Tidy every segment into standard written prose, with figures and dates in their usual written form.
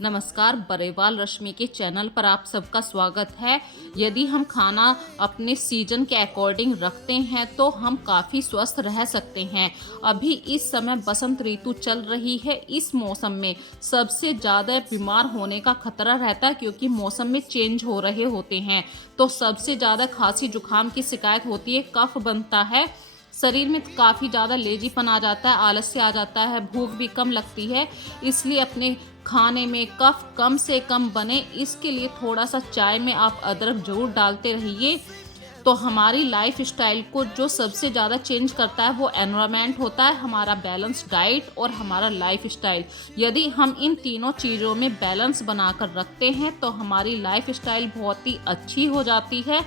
नमस्कार, बरेवाल रश्मि के चैनल पर आप सबका स्वागत है। यदि हम खाना अपने सीजन के अकॉर्डिंग रखते हैं तो हम काफ़ी स्वस्थ रह सकते हैं। अभी इस समय बसंत ऋतु चल रही है। इस मौसम में सबसे ज़्यादा बीमार होने का खतरा रहता है क्योंकि मौसम में चेंज हो रहे होते हैं। तो सबसे ज़्यादा खांसी जुकाम की शिकायत होती है, कफ बनता है, शरीर में काफ़ी ज़्यादा लेजीपन आ जाता है, आलस्य आ जाता है, भूख भी कम लगती है। इसलिए अपने खाने में कफ कम से कम बने, इसके लिए थोड़ा सा चाय में आप अदरक ज़रूर डालते रहिए। तो हमारी लाइफ स्टाइल को जो सबसे ज़्यादा चेंज करता है वो एनवायरनमेंट होता है, हमारा बैलेंस डाइट और हमारा लाइफ स्टाइल। यदि हम इन तीनों चीज़ों में बैलेंस बनाकर रखते हैं तो हमारी लाइफ स्टाइल बहुत ही अच्छी हो जाती है।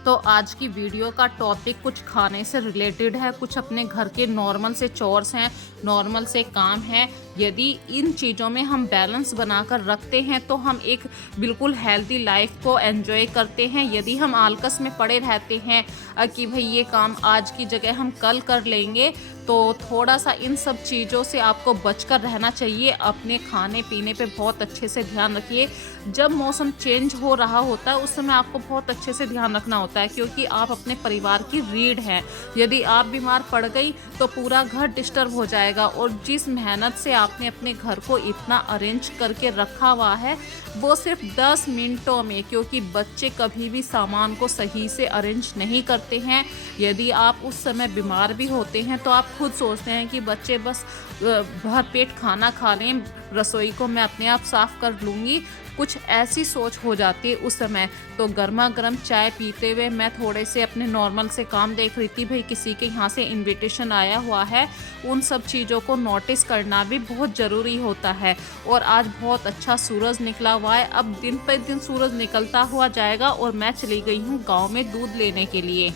तो आज की वीडियो का टॉपिक कुछ खाने से रिलेटेड है, कुछ अपने घर के नॉर्मल से चोर्स हैं, नॉर्मल से काम हैं। यदि इन चीज़ों में हम बैलेंस बनाकर रखते हैं तो हम एक बिल्कुल हेल्दी लाइफ को एंजॉय करते हैं। यदि हम आलकस में पड़े रहते हैं कि भाई ये काम आज की जगह हम कल कर लेंगे, तो थोड़ा सा इन सब चीज़ों से आपको बचकर रहना चाहिए। अपने खाने पीने पे बहुत अच्छे से ध्यान रखिए। जब मौसम चेंज हो रहा होता है उस समय आपको बहुत अच्छे से ध्यान रखना होता है क्योंकि आप अपने परिवार की रीढ़ हैं। यदि आप बीमार पड़ गई तो पूरा घर डिस्टर्ब हो जाएगा। और जिस मेहनत से आपने अपने घर को इतना अरेंज करके रखा हुआ है वो सिर्फ 10 मिनटों में, क्योंकि बच्चे कभी भी सामान को सही से अरेंज नहीं करते हैं। यदि आप उस समय बीमार भी होते हैं तो आप खुद सोचते हैं कि बच्चे बस भर पेट खाना खा लें, रसोई को मैं अपने आप साफ कर लूँगी, कुछ ऐसी सोच हो जाती है उस समय। तो गर्मा गर्म चाय पीते हुए मैं थोड़े से अपने नॉर्मल से काम देख रही थी, भाई किसी के यहाँ से इनविटेशन आया हुआ है, उन सब चीज़ों को नोटिस करना भी बहुत ज़रूरी होता है। और आज बहुत अच्छा सूरज निकला हुआ है, अब दिन पर दिन सूरज निकलता हुआ जाएगा और मैं चली गई हूँ गाँव में दूध लेने के लिए।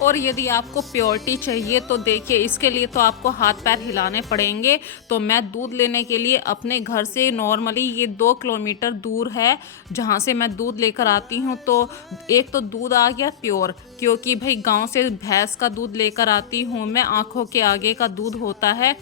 और यदि आपको प्योरिटी चाहिए तो देखिए, इसके लिए तो आपको हाथ पैर हिलाने पड़ेंगे। तो मैं दूध लेने के लिए अपने घर से नॉर्मली ये 2 किलोमीटर दूर है जहाँ से मैं दूध लेकर आती हूँ। तो एक तो दूध आ गया प्योर, क्योंकि भाई गांव से भैंस का दूध लेकर आती हूँ मैं, आँखों के आगे का दूध होता है।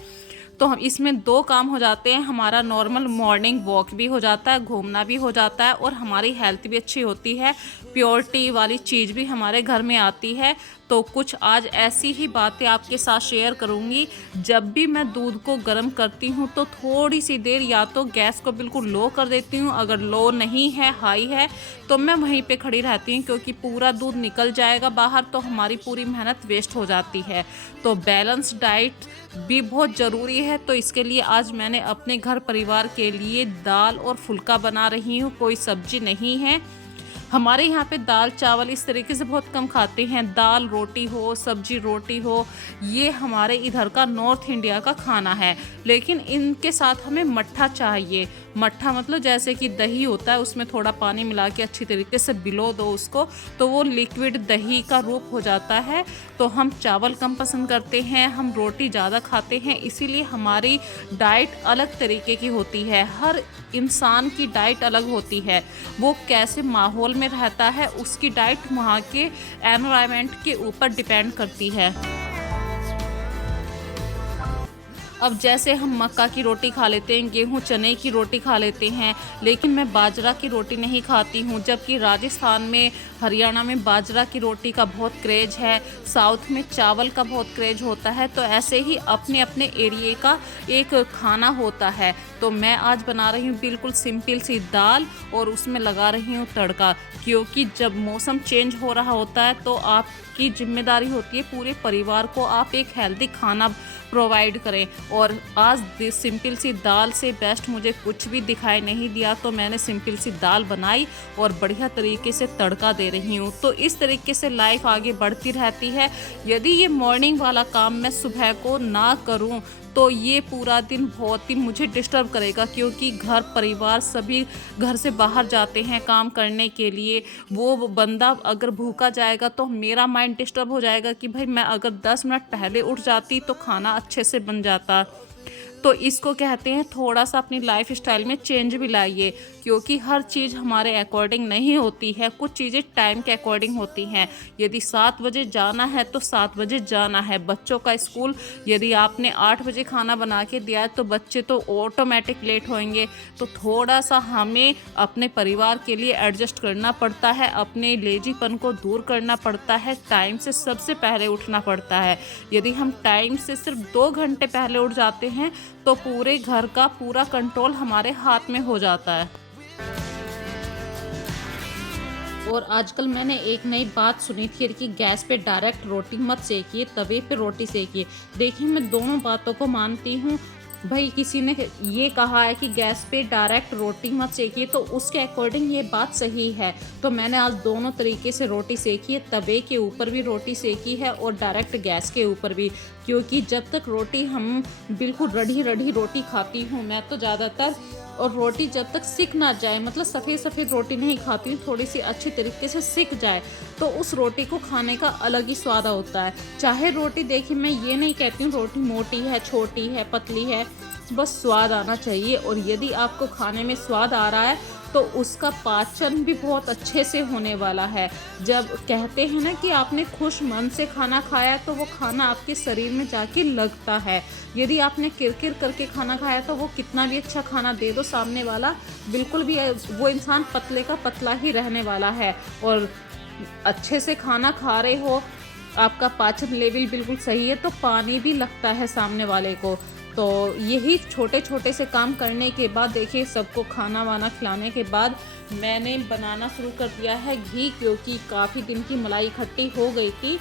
तो हम इसमें 2 काम हो जाते हैं, हमारा नॉर्मल मॉर्निंग वॉक भी हो जाता है, घूमना भी हो जाता है और हमारी हेल्थ भी अच्छी होती है। प्योरिटी वाली चीज़ भी हमारे घर में आती है। तो कुछ आज ऐसी ही बातें आपके साथ शेयर करूंगी। जब भी मैं दूध को गर्म करती हूँ तो थोड़ी सी देर या तो गैस को बिल्कुल लो कर देती हूँ, अगर लो नहीं है हाई है तो मैं वहीं पे खड़ी रहती हूँ, क्योंकि पूरा दूध निकल जाएगा बाहर तो हमारी पूरी मेहनत वेस्ट हो जाती है। तो बैलेंस डाइट भी बहुत ज़रूरी है। तो इसके लिए आज मैंने अपने घर परिवार के लिए दाल और फुल्का बना रही हूँ, कोई सब्जी नहीं है। हमारे यहाँ पे दाल चावल इस तरीके से बहुत कम खाते हैं, दाल रोटी हो, सब्जी रोटी हो, ये हमारे इधर का नॉर्थ इंडिया का खाना है। लेकिन इनके साथ हमें मट्ठा चाहिए। मट्ठा मतलब जैसे कि दही होता है, उसमें थोड़ा पानी मिला के अच्छी तरीके से भिगो दो उसको, तो वो लिक्विड दही का रूप हो जाता है। तो हम चावल कम पसंद करते हैं, हम रोटी ज़्यादा खाते हैं, इसीलिए हमारी डाइट अलग तरीके की होती है। हर इंसान की डाइट अलग होती है, वो कैसे माहौल में रहता है उसकी डाइट वहाँ के एनवायरनमेंट के ऊपर डिपेंड करती है। अब जैसे हम मक्का की रोटी खा लेते हैं, गेहूं चने की रोटी खा लेते हैं, लेकिन मैं बाजरा की रोटी नहीं खाती हूं, जबकि राजस्थान में, हरियाणा में बाजरा की रोटी का बहुत क्रेज है, साउथ में चावल का बहुत क्रेज होता है। तो ऐसे ही अपने अपने एरिए का एक खाना होता है। तो मैं आज बना रही हूँ बिल्कुल सिंपल सी दाल और उसमें लगा रही हूँ तड़का, क्योंकि जब मौसम चेंज हो रहा होता है तो आपकी जिम्मेदारी होती है पूरे परिवार को आप एक हेल्दी खाना प्रोवाइड करें। और आज सिंपल सी दाल से बेस्ट मुझे कुछ भी दिखाई नहीं दिया, तो मैंने सिंपल सी दाल बनाई और बढ़िया तरीके से तड़का दे रही हूँ। तो इस तरीके से लाइफ आगे बढ़ती रहती है। यदि ये मॉर्निंग वाला काम मैं सुबह को ना करूँ तो ये पूरा दिन बहुत ही मुझे डिस्टर्ब करेगा, क्योंकि घर परिवार सभी घर से बाहर जाते हैं काम करने के लिए। वो बंदा अगर भूखा जाएगा तो मेरा माइंड डिस्टर्ब हो जाएगा कि भाई मैं अगर 10 मिनट पहले उठ जाती तो खाना अच्छे से बन जाता। तो इसको कहते हैं थोड़ा सा अपनी लाइफ स्टाइल में चेंज भी लाइए, क्योंकि हर चीज़ हमारे अकॉर्डिंग नहीं होती है, कुछ चीज़ें टाइम के अकॉर्डिंग होती हैं। यदि 7 बजे जाना है तो 7 बजे जाना है। बच्चों का स्कूल यदि आपने 8 बजे खाना बना के दिया है तो बच्चे तो ऑटोमेटिक लेट होंगे। तो थोड़ा सा हमें अपने परिवार के लिए एडजस्ट करना पड़ता है, अपने लेजीपन को दूर करना पड़ता है, टाइम से सबसे पहले उठना पड़ता है। यदि हम टाइम से सिर्फ 2 घंटे पहले उठ जाते हैं तो पूरे घर का पूरा कंट्रोल हमारे हाथ में हो जाता है। और आजकल मैंने एक नई बात सुनी थी कि गैस पे डायरेक्ट रोटी मत सेकिए, तवे पे रोटी सेकिए। देखिए, मैं दोनों बातों को मानती हूँ। भाई किसी ने ये कहा है कि गैस पे डायरेक्ट रोटी मत सेकिए, तो उसके अकॉर्डिंग ये बात सही है। तो मैंने आज दोनों तरीके से रोटी सेकी है, तवे के ऊपर भी रोटी सेकी है और डायरेक्ट गैस के ऊपर भी। क्योंकि जब तक रोटी हम बिल्कुल रड़ी रड़ी रोटी खाती हूँ मैं तो ज़्यादातर, और रोटी जब तक सिक ना जाए, मतलब सफ़ेद सफ़ेद रोटी नहीं खाती हूँ, थोड़ी सी अच्छी तरीके से सिक जाए तो उस रोटी को खाने का अलग ही स्वाद होता है। चाहे रोटी, देखिए मैं ये नहीं कहती हूँ रोटी मोटी है, छोटी है, पतली है, बस स्वाद आना चाहिए। और यदि आपको खाने में स्वाद आ रहा है तो उसका पाचन भी बहुत अच्छे से होने वाला है। जब कहते हैं ना कि आपने खुश मन से खाना खाया तो वो खाना आपके शरीर में जाके लगता है। यदि आपने किरकिर करके खाना खाया तो वो कितना भी अच्छा खाना दे दो सामने वाला, बिल्कुल भी वो इंसान पतले का पतला ही रहने वाला है। और अच्छे से खाना खा रहे हो, आपका पाचन लेवल बिल्कुल सही है तो पानी भी लगता है सामने वाले को। तो यही छोटे छोटे से काम करने के बाद देखिए, सबको खाना वाना खिलाने के बाद मैंने बनाना शुरू कर दिया है घी, क्योंकि काफ़ी दिन की मलाई इकट्ठी हो गई थी।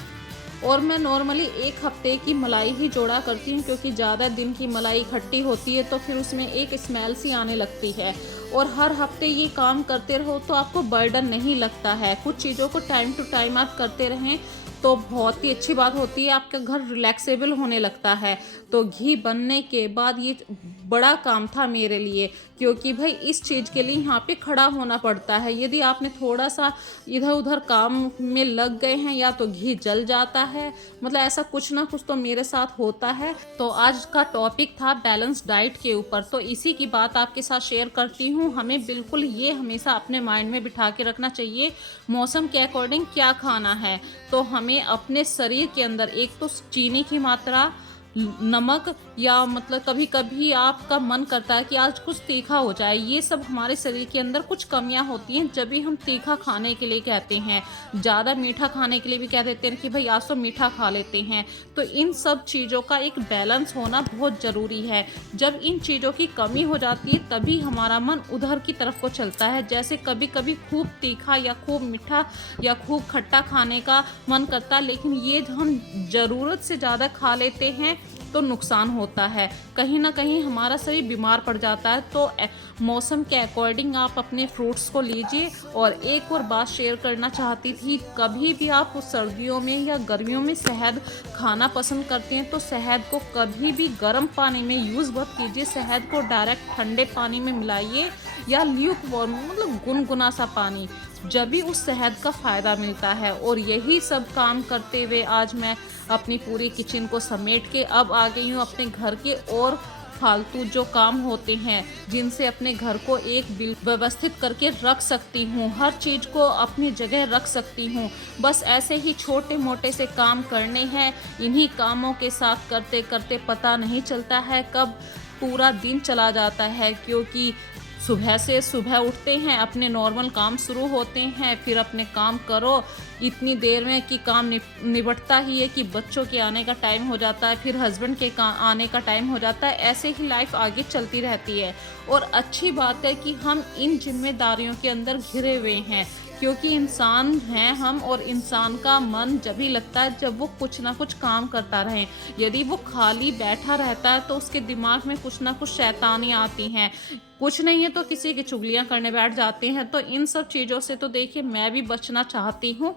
और मैं नॉर्मली 1 हफ्ते की मलाई ही जोड़ा करती हूँ, क्योंकि ज़्यादा दिन की मलाई इकट्ठी होती है तो फिर उसमें एक स्मेल सी आने लगती है। और हर हफ्ते ये काम करते रहो तो आपको बर्डन नहीं लगता है। कुछ चीज़ों को टाइम टू टाइम आप करते रहें तो बहुत ही अच्छी बात होती है, आपका घर रिलैक्सेबल होने लगता है। तो घी बनने के बाद ये बड़ा काम था मेरे लिए, क्योंकि भाई इस चीज़ के लिए यहाँ पे खड़ा होना पड़ता है। यदि आपने थोड़ा सा इधर उधर काम में लग गए हैं या तो घी जल जाता है, मतलब ऐसा कुछ ना कुछ तो मेरे साथ होता है। तो आज का टॉपिक था बैलेंस डाइट के ऊपर, तो इसी की बात आपके साथ शेयर करती हूँ। हमें बिल्कुल ये हमेशा अपने माइंड में बिठा के रखना चाहिए मौसम के अकॉर्डिंग क्या खाना है। तो हमें अपने शरीर के अंदर एक तो चीनी की मात्रा, नमक, या मतलब कभी कभी आपका मन करता है कि आज कुछ तीखा हो जाए, ये सब हमारे शरीर के अंदर कुछ कमियां होती हैं जब भी हम तीखा खाने के लिए कहते हैं। ज़्यादा मीठा खाने के लिए भी कह देते हैं कि भाई आज तो मीठा खा लेते हैं। तो इन सब चीज़ों का एक बैलेंस होना बहुत ज़रूरी है। जब इन चीज़ों की कमी हो जाती है तभी हमारा मन उधर की तरफ को चलता है। जैसे कभी कभी खूब तीखा या खूब मीठा या खूब खट्टा खाने का मन करता है, लेकिन ये हम ज़रूरत से ज़्यादा खा लेते हैं तो नुकसान होता है, कहीं ना कहीं हमारा शरीर बीमार पड़ जाता है। तो मौसम के अकॉर्डिंग आप अपने फ्रूट्स को लीजिए। और एक और बात शेयर करना चाहती थी, कभी भी आप सर्दियों में या गर्मियों में शहद खाना पसंद करते हैं तो शहद को कभी भी गर्म पानी में यूज़ मत कीजिए। शहद को डायरेक्ट ठंडे पानी में मिलाइए या ल्यूक वार्म, मतलब गुनगुना सा पानी, जब भी उस शहद का फ़ायदा मिलता है। और यही सब काम करते हुए आज मैं अपनी पूरी किचन को समेट के अब आ गई हूँ अपने घर के और फालतू जो काम होते हैं, जिनसे अपने घर को एक व्यवस्थित करके रख सकती हूँ, हर चीज़ को अपनी जगह रख सकती हूँ। बस ऐसे ही छोटे मोटे से काम करने हैं। इन्हीं कामों के साथ करते करते पता नहीं चलता है कब पूरा दिन चला जाता है, क्योंकि सुबह उठते हैं, अपने नॉर्मल काम शुरू होते हैं, फिर अपने काम करो इतनी देर में कि काम निबटता ही है कि बच्चों के आने का टाइम हो जाता है, फिर हस्बैंड के आने का टाइम हो जाता है। ऐसे ही लाइफ आगे चलती रहती है। और अच्छी बात है कि हम इन जिम्मेदारियों के अंदर घिरे हुए हैं, क्योंकि इंसान हैं हम, और इंसान का मन जब भी लगता है जब वो कुछ ना कुछ काम करता रहे। यदि वो खाली बैठा रहता है तो उसके दिमाग में कुछ ना कुछ शैतानियाँ आती हैं, कुछ नहीं है तो किसी की चुगलियाँ करने बैठ जाते हैं। तो इन सब चीज़ों से तो देखिए मैं भी बचना चाहती हूँ।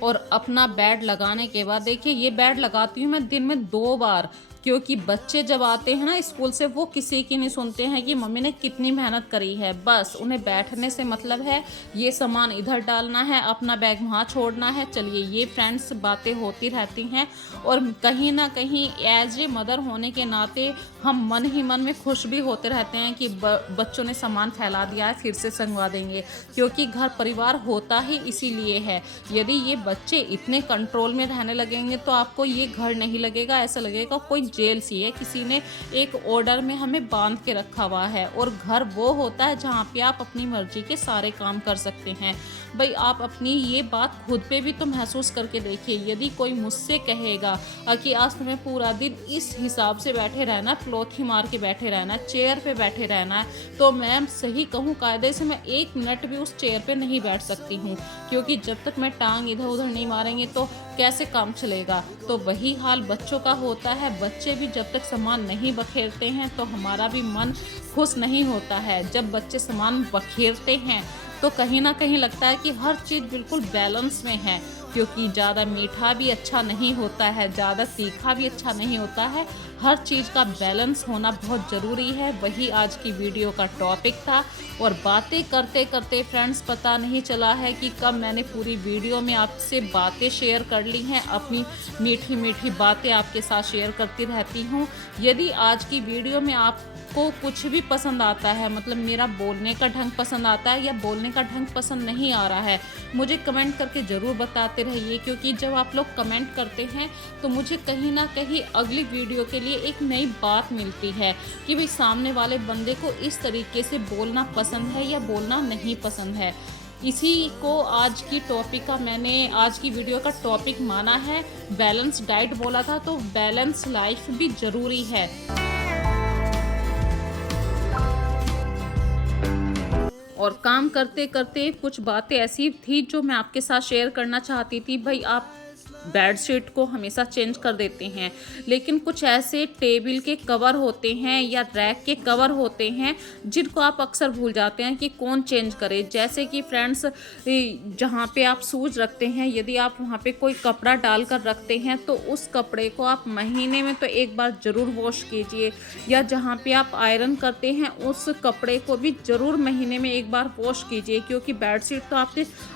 और अपना बेड लगाने के बाद देखिए, ये बेड लगाती हूँ मैं दिन में 2 बार, क्योंकि बच्चे जब आते हैं ना स्कूल से, वो किसी की नहीं सुनते हैं कि मम्मी ने कितनी मेहनत करी है। बस उन्हें बैठने से मतलब है, ये सामान इधर डालना है, अपना बैग वहाँ छोड़ना है। चलिए, ये फ्रेंड्स बातें होती रहती हैं और कहीं ना कहीं एज ए मदर होने के नाते हम मन ही मन में खुश भी होते रहते हैं कि बच्चों ने सामान फैला दिया है, फिर से संगवा देंगे। क्योंकि घर परिवार होता ही इसीलिए है। यदि ये बच्चे इतने कंट्रोल में रहने लगेंगे तो आपको ये घर नहीं लगेगा, ऐसा लगेगा कोई जेल सी है, किसी ने एक ऑर्डर में हमें बांध के रखा हुआ है। और घर वो होता है जहाँ पे आप अपनी मर्जी के सारे काम कर सकते हैं। भाई, आप अपनी ये बात खुद पे भी तो महसूस करके देखिए। यदि कोई मुझसे कहेगा कि आज तुम्हें पूरा दिन इस हिसाब से बैठे रहना, क्लॉथ ही मार के बैठे रहना, चेयर पे बैठे रहना है, तो मैं सही कहूँ कायदे से मैं 1 मिनट भी उस चेयर पे नहीं बैठ सकती हूँ। क्योंकि जब तक मैं टांग इधर उधर नहीं मारेंगे तो कैसे काम चलेगा। तो वही हाल बच्चों का होता है। बच्चे भी जब तक सामान नहीं बखेरते हैं तो हमारा भी मन खुश नहीं होता है। जब बच्चे सामान बखेरते हैं तो कहीं ना कहीं लगता है कि हर चीज़ बिल्कुल बैलेंस में है। क्योंकि ज़्यादा मीठा भी अच्छा नहीं होता है, ज़्यादा तीखा भी अच्छा नहीं होता है। हर चीज़ का बैलेंस होना बहुत ज़रूरी है। वही आज की वीडियो का टॉपिक था। और बातें करते करते फ्रेंड्स पता नहीं चला है कि कब मैंने पूरी वीडियो में आपसे बातें शेयर कर ली हैं। अपनी मीठी मीठी बातें आपके साथ शेयर करती रहती हूँ। यदि आज की वीडियो में आपको कुछ भी पसंद आता है, मतलब मेरा बोलने का ढंग पसंद आता है या बोलने का ढंग पसंद नहीं आ रहा है, मुझे कमेंट करके ज़रूर बताते रहिए। क्योंकि जब आप लोग कमेंट करते हैं तो मुझे कहीं ना कहीं अगली वीडियो के लिए एक नई बात मिलती है कि भाई सामने वाले बंदे को इस तरीके से बोलना पसंद है या बोलना नहीं पसंद है। इसी को आज की टॉपिक का मैंने आज की वीडियो का टॉपिक माना है। बैलेंस डाइट बोला था तो बैलेंस लाइफ भी ज़रूरी है। और काम करते करते कुछ बातें ऐसी थी जो मैं आपके साथ शेयर करना चाहती थी। भाई, आप बेडशीट को हमेशा चेंज कर देते हैं, लेकिन कुछ ऐसे टेबल के कवर होते हैं या रैक के कवर होते हैं जिनको आप अक्सर भूल जाते हैं कि कौन चेंज करे। जैसे कि फ्रेंड्स, जहाँ पे आप शूज रखते हैं, यदि आप वहाँ पे कोई कपड़ा डाल कर रखते हैं तो उस कपड़े को आप महीने में तो एक बार ज़रूर वॉश कीजिए। या जहाँ पे आप आयरन करते हैं उस कपड़े को भी ज़रूर महीने में एक बार वॉश कीजिए। क्योंकि बेडशीट तो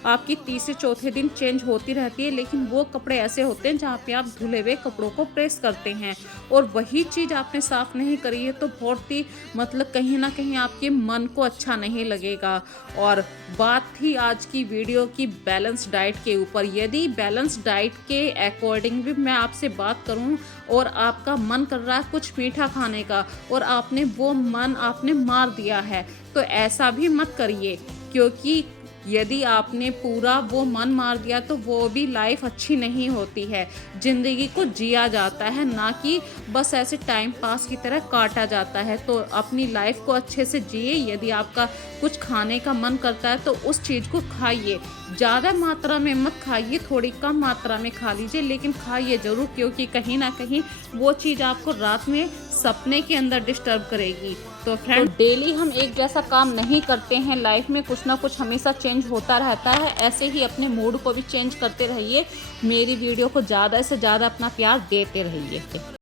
आपकी तीसरे चौथे दिन चेंज होती रहती है, लेकिन वो कपड़े ऐसे होते हैं जहाँ पे आप धुले हुए कपड़ों को प्रेस करते हैं और वही चीज़ आपने साफ नहीं करी है तो बहुत ही मतलब कहीं ना कहीं आपके मन को अच्छा नहीं लगेगा। और बात थी आज की वीडियो की बैलेंस डाइट के ऊपर। यदि बैलेंस डाइट के अकॉर्डिंग भी मैं आपसे बात करूं और आपका मन कर रहा है कुछ मीठा खाने का और आपने वो मन आपने मार दिया है, तो ऐसा भी मत करिए। क्योंकि यदि आपने पूरा वो मन मार दिया तो वो भी लाइफ अच्छी नहीं होती है। ज़िंदगी को जिया जाता है, ना कि बस ऐसे टाइम पास की तरह काटा जाता है। तो अपनी लाइफ को अच्छे से जिए। यदि आपका कुछ खाने का मन करता है तो उस चीज़ को खाइए। ज़्यादा मात्रा में मत खाइए, थोड़ी कम मात्रा में खा लीजिए, लेकिन खाइए ज़रूर। क्योंकि कहीं ना कहीं वो चीज़ आपको रात में सपने के अंदर डिस्टर्ब करेगी। तो फ्रेंड, डेली हम एक जैसा काम नहीं करते हैं। लाइफ में कुछ ना कुछ हमेशा चेंज होता रहता है। ऐसे ही अपने मूड को भी चेंज करते रहिए। मेरी वीडियो को ज़्यादा से ज़्यादा अपना प्यार देते रहिए।